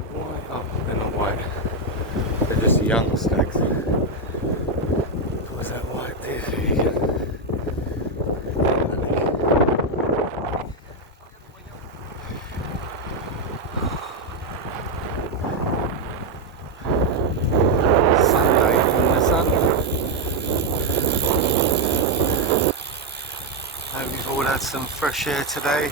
white. Oh, they're not white. They're just young stags. Was that white there? Sunday in the sun. Hope you've all had some fresh air today.